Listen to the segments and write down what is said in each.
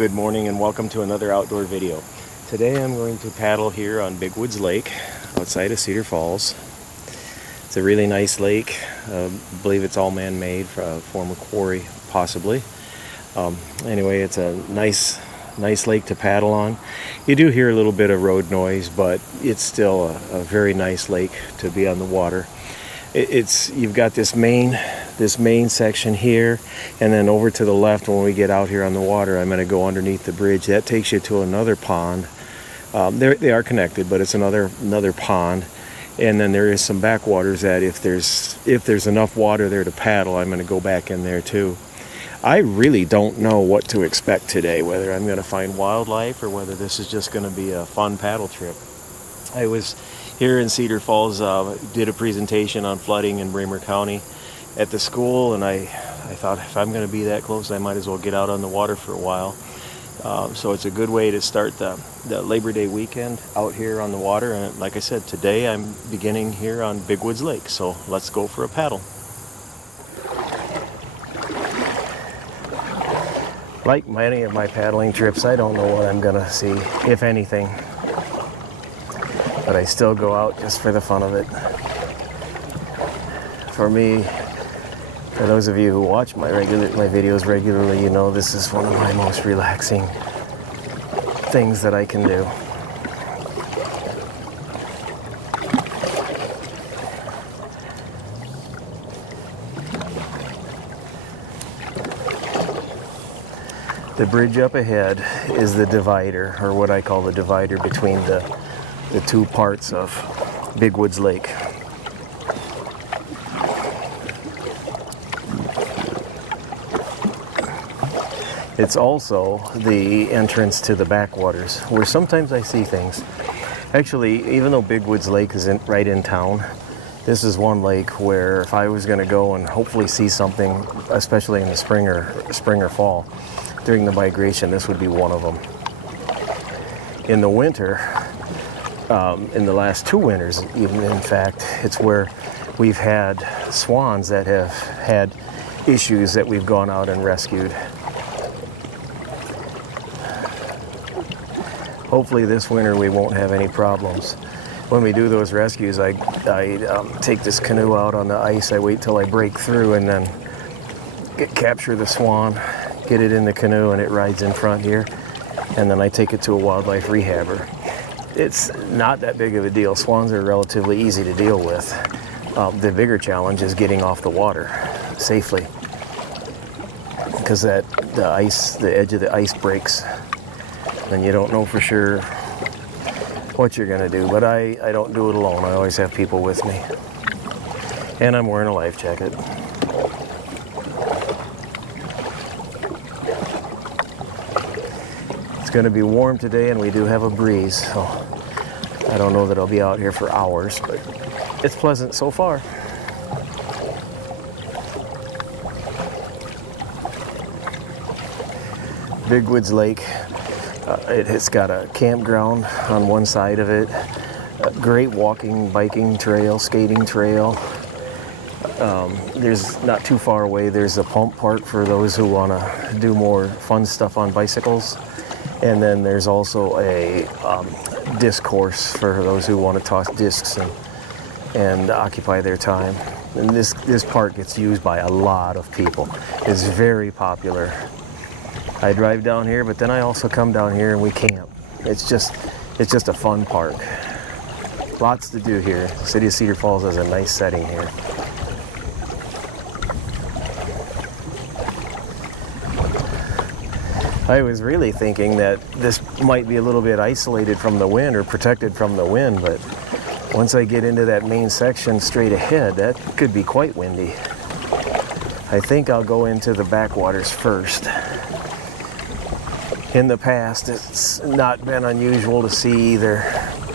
Good morning and welcome to another outdoor video. Today I'm going to paddle here on Big Woods Lake outside of Cedar Falls. It's a really nice lake. I believe it's all man-made, former quarry possibly. Anyway, it's a nice lake to paddle on. You do hear a little bit of road noise, but it's still a very nice lake to be on the water. You've got this main section here, and then over to the left when we get out here on the water, I'm going to go underneath the bridge. That takes you to another pond. They are connected, but it's another pond. And then there is some backwaters that if there's enough water there to paddle, I'm going to go back in there too. I really don't know what to expect today, whether I'm going to find wildlife or whether this is just going to be a fun paddle trip. I was here in Cedar Falls, did a presentation on flooding in Bremer County at the school, and I thought if I'm going to be that close, I might as well get out on the water for a while. So it's a good way to start the Labor Day weekend out here on the water. And like I said, today I'm beginning here on Big Woods Lake, so let's go for a paddle. Like many of my paddling trips, I don't know what I'm going to see, if anything. But I still go out just for the fun of it. For me, for those of you who watch my videos regularly, you know this is one of my most relaxing things that I can do. The bridge up ahead is the divider, or what I call the divider between the two parts of Big Woods Lake. It's also the entrance to the backwaters, where sometimes I see things. Actually, even though Big Woods Lake is right in town, this is one lake where if I was going to go and hopefully see something, especially in the spring or fall, during the migration, this would be one of them. In the winter, in the last 2 winters, even in fact, it's where we've had swans that have had issues that we've gone out and rescued. Hopefully this winter we won't have any problems. When we do those rescues, I take this canoe out on the ice. I wait till I break through and then capture the swan, get it in the canoe, and it rides in front here. And then I take it to a wildlife rehabber. It's not that big of a deal. Swans are relatively easy to deal with. The bigger challenge is getting off the water safely, because the edge of the ice breaks, and you don't know for sure what you're going to do. But I don't do it alone. I always have people with me, and I'm wearing a life jacket. It's going to be warm today, and we do have a breeze, so I don't know that I'll be out here for hours, but it's pleasant so far. Big Woods Lake, it's got a campground on one side of it, a great walking, biking trail, skating trail. There's not too far away, there's a pump park for those who want to do more fun stuff on bicycles. And then there's also a disc course for those who want to toss discs and occupy their time. And this park gets used by a lot of people. It's very popular. I drive down here, but then I also come down here and we camp. It's just a fun park. Lots to do here. The city of Cedar Falls has a nice setting here. I was really thinking that this might be a little bit isolated from the wind or protected from the wind, but once I get into that main section straight ahead, that could be quite windy. I think I'll go into the backwaters first. In the past, it's not been unusual to see either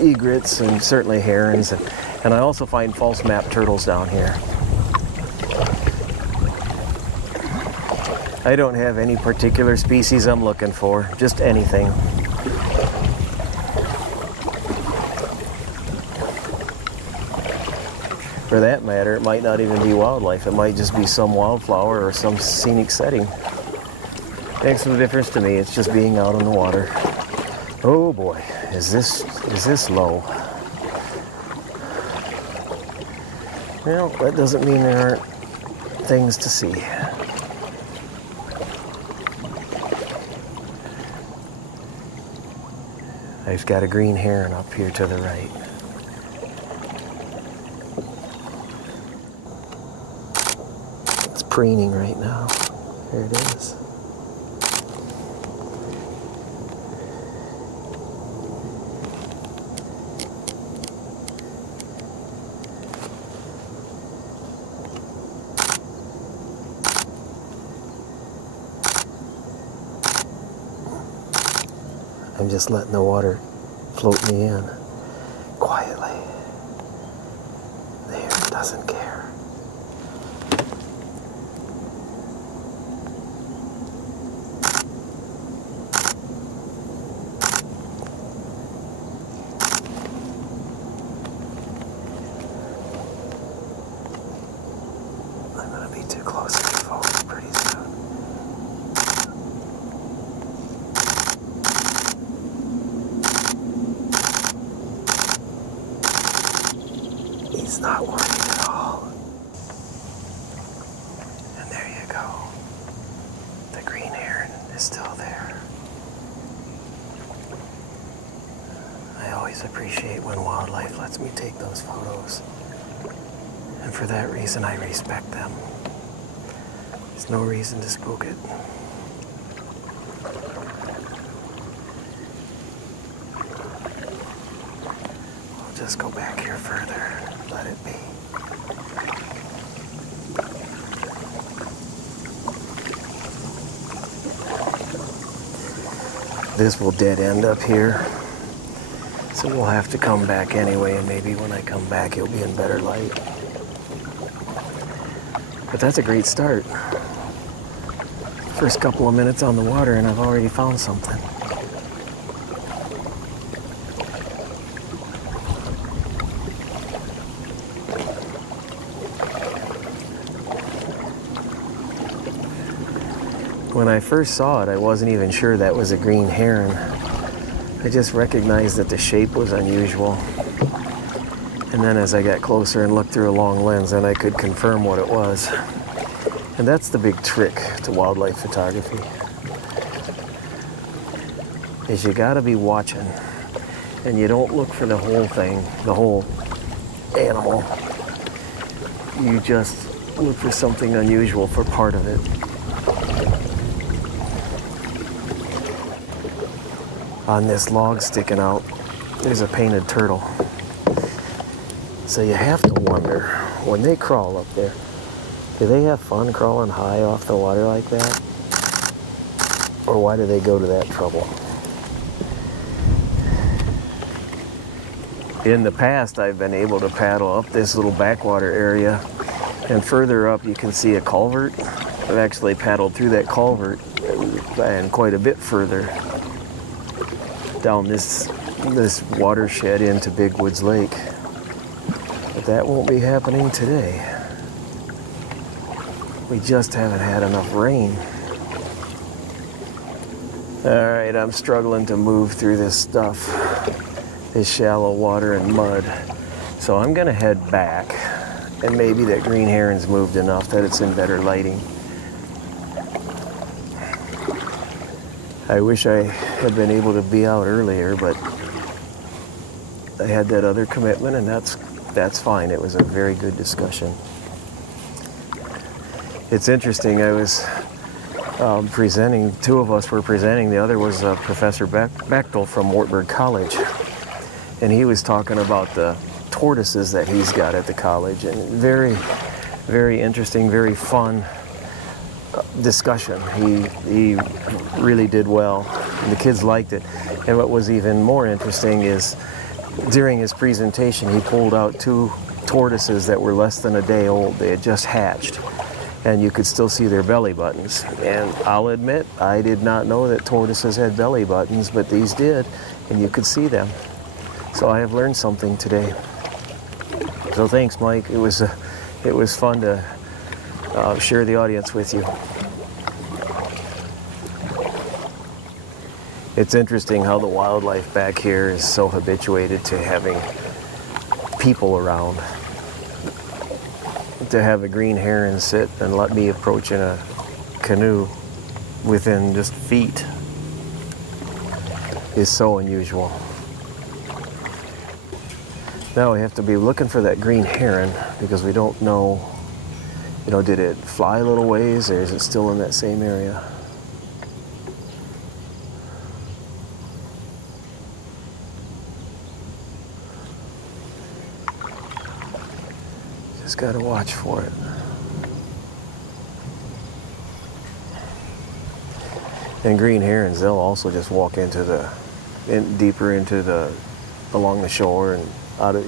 egrets and certainly herons, and I also find false map turtles down here. I don't have any particular species I'm looking for, just anything. For that matter, it might not even be wildlife. It might just be some wildflower or some scenic setting. Makes no difference to me. It's just being out on the water. Oh boy, is this low? Well, that doesn't mean there aren't things to see. I've got a green heron up here to the right. It's preening right now. There it is. I'm just letting the water float me in quietly. The heron doesn't care. I'm going to be too close to the phone pretty soon. He's not worried at all. And there you go. The green heron is still there. I always appreciate when wildlife lets me take those photos. And for that reason, I respect them. There's no reason to spook it. I'll just go back here further. Let it be. This will dead end up here, so we'll have to come back anyway, and maybe when I come back it'll be in better light. But that's a great start. First couple of minutes on the water and I've already found something. When I first saw it, I wasn't even sure that was a green heron. I just recognized that the shape was unusual. And then as I got closer and looked through a long lens, then I could confirm what it was. And that's the big trick to wildlife photography. Is you gotta be watching. And you don't look for the whole thing, the whole animal. You just look for something unusual for part of it. On this log sticking out, there's a painted turtle. So you have to wonder, when they crawl up there, do they have fun crawling high off the water like that? Or why do they go to that trouble? In the past, I've been able to paddle up this little backwater area, and further up you can see a culvert. I've actually paddled through that culvert and quite a bit further down this watershed into Big Woods Lake. But that won't be happening today. We just haven't had enough rain. All right, I'm struggling to move through this stuff, this shallow water and mud. So I'm gonna head back, and maybe that green heron's moved enough that it's in better lighting. I wish I had been able to be out earlier, but I had that other commitment, and that's fine. It was a very good discussion. It's interesting, I was presenting, two of us were presenting, the other was Professor Bechtel from Wartburg College, and he was talking about the tortoises that he's got at the college, and very, very interesting, very fun discussion. He really did well, and the kids liked it. And what was even more interesting is during his presentation he pulled out two tortoises that were less than a day old. They had just hatched, and you could still see their belly buttons. And I'll admit, I did not know that tortoises had belly buttons, but these did, and you could see them. So I have learned something today. So thanks, Mike. It was fun to share the audience with you. It's interesting how the wildlife back here is so habituated to having people around. To have a green heron sit and let me approach in a canoe within just feet is so unusual. Now we have to be looking for that green heron because we don't know, did it fly a little ways or is it still in that same area? Just gotta watch for it. And green herons, they'll also just walk into deeper into along the shore and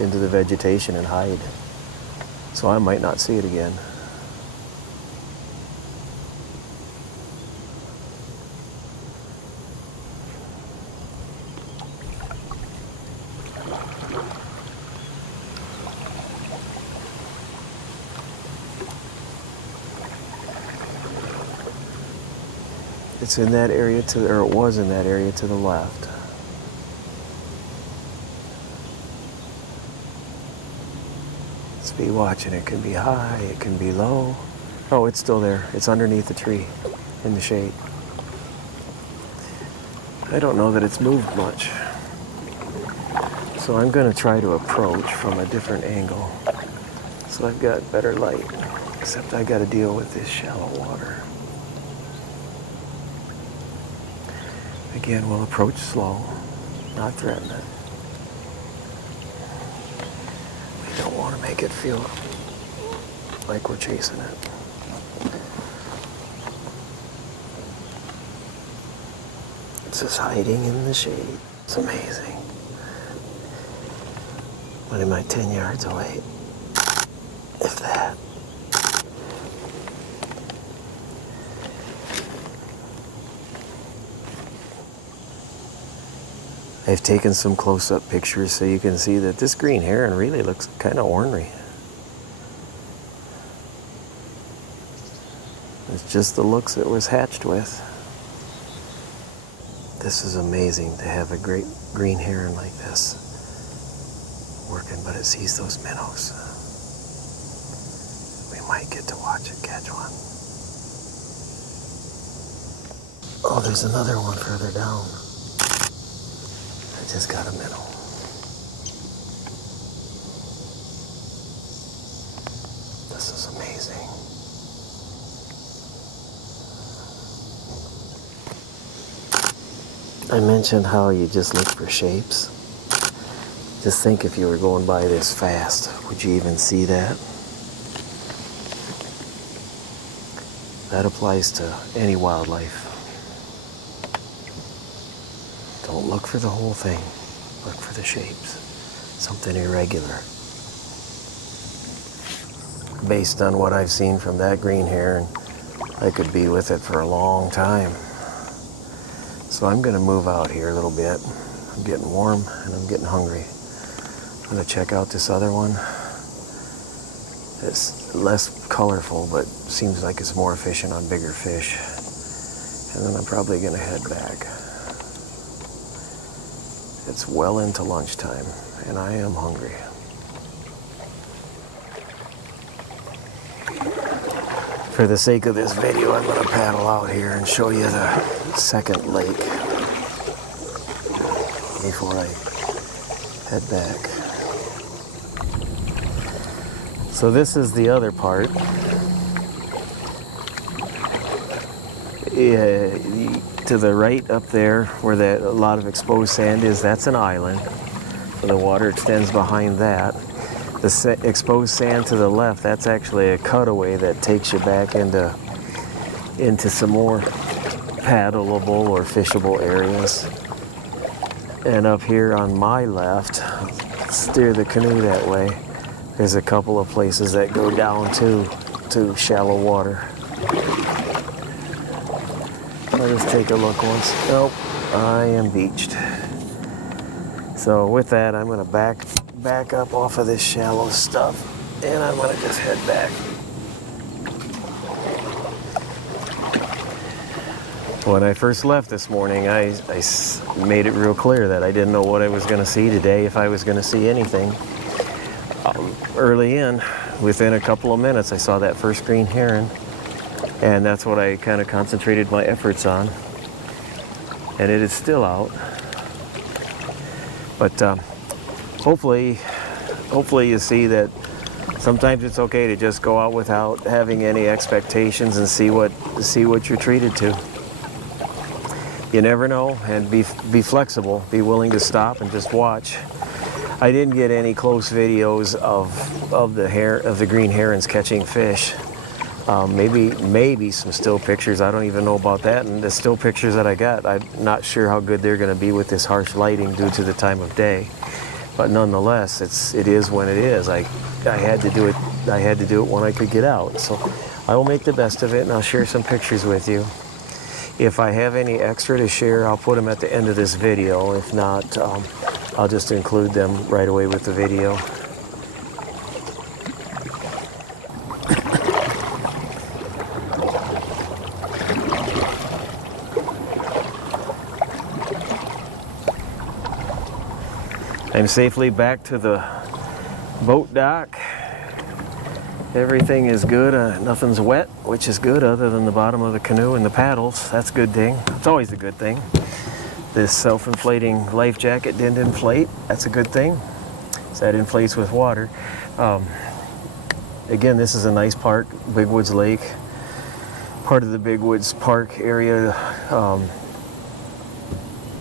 into the vegetation and hide. So I might not see it again. It's in that area or it was in that area to the left. Let's be watching. It can be high, it can be low. Oh, it's still there. It's underneath the tree in the shade. I don't know that it's moved much. So I'm going to try to approach from a different angle. So I've got better light, except I got to deal with this shallow water. Again, we'll approach slow, not threaten it. We don't want to make it feel like we're chasing it. It's just hiding in the shade. It's amazing. What am I, 10 yards away? If that. I've taken some close-up pictures so you can see that this green heron really looks kind of ornery. It's just the looks it was hatched with. This is amazing to have a great green heron like this working, but it sees those minnows. We might get to watch it catch one. Oh, there's another one further down. Just got a minnow. This is amazing. I mentioned how you just look for shapes. Just think if you were going by this fast, would you even see that? That applies to any wildlife. Don't look for the whole thing. Look for the shapes. Something irregular. Based on what I've seen from that green heron, I could be with it for a long time. So I'm going to move out here a little bit. I'm getting warm and I'm getting hungry. I'm going to check out this other one. It's less colorful, but seems like it's more efficient on bigger fish. And then I'm probably going to head back. It's well into lunchtime, and I am hungry. For the sake of this video, I'm going to paddle out here and show you the second lake before I head back. So this is the other part. To the right up there where a lot of exposed sand is, that's an island. The water extends behind that. The exposed sand to the left, that's actually a cutaway that takes you back into some more paddleable or fishable areas. And up here on my left, steer the canoe that way, there's a couple of places that go down to shallow water. Let's take a look once. Nope, I am beached. So with that, I'm going to back up off of this shallow stuff, and I'm going to just head back. When I first left this morning, I made it real clear that I didn't know what I was going to see today, if I was going to see anything. Early in, within a couple of minutes, I saw that first green heron, and that's what I kind of concentrated my efforts on. And it is still out. But hopefully you see that sometimes it's okay to just go out without having any expectations and see what you're treated to. You never know, and be flexible. Be willing to stop and just watch. I didn't get any close videos of the green herons catching fish. Maybe some still pictures. I don't even know about that. And the still pictures that I got, I'm not sure how good they're going to be with this harsh lighting due to the time of day. But nonetheless, it is when it is. I had to do it. I had to do it when I could get out. So I will make the best of it, and I'll share some pictures with you. If I have any extra to share, I'll put them at the end of this video. If not, I'll just include them right away with the video. I'm safely back to the boat dock. Everything is good. Nothing's wet, which is good, other than the bottom of the canoe and the paddles. That's a good thing. It's always a good thing. This self-inflating life jacket didn't inflate. That's a good thing. So that inflates with water. Again, this is a nice park, Big Woods Lake. Part of the Big Woods Park area.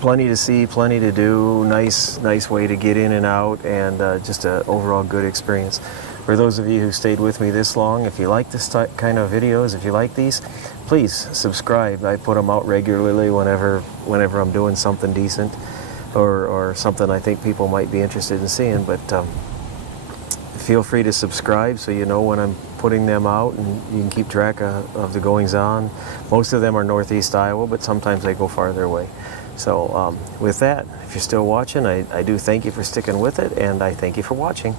Plenty to see, plenty to do. Nice way to get in and out, and just an overall good experience. For those of you who stayed with me this long, if you like this kind of videos, if you like these, please subscribe. I put them out regularly whenever I'm doing something decent or something I think people might be interested in seeing. But feel free to subscribe so you know when I'm putting them out, and you can keep track of the goings on. Most of them are northeast Iowa, but sometimes they go farther away. So with that, if you're still watching, I do thank you for sticking with it, and I thank you for watching.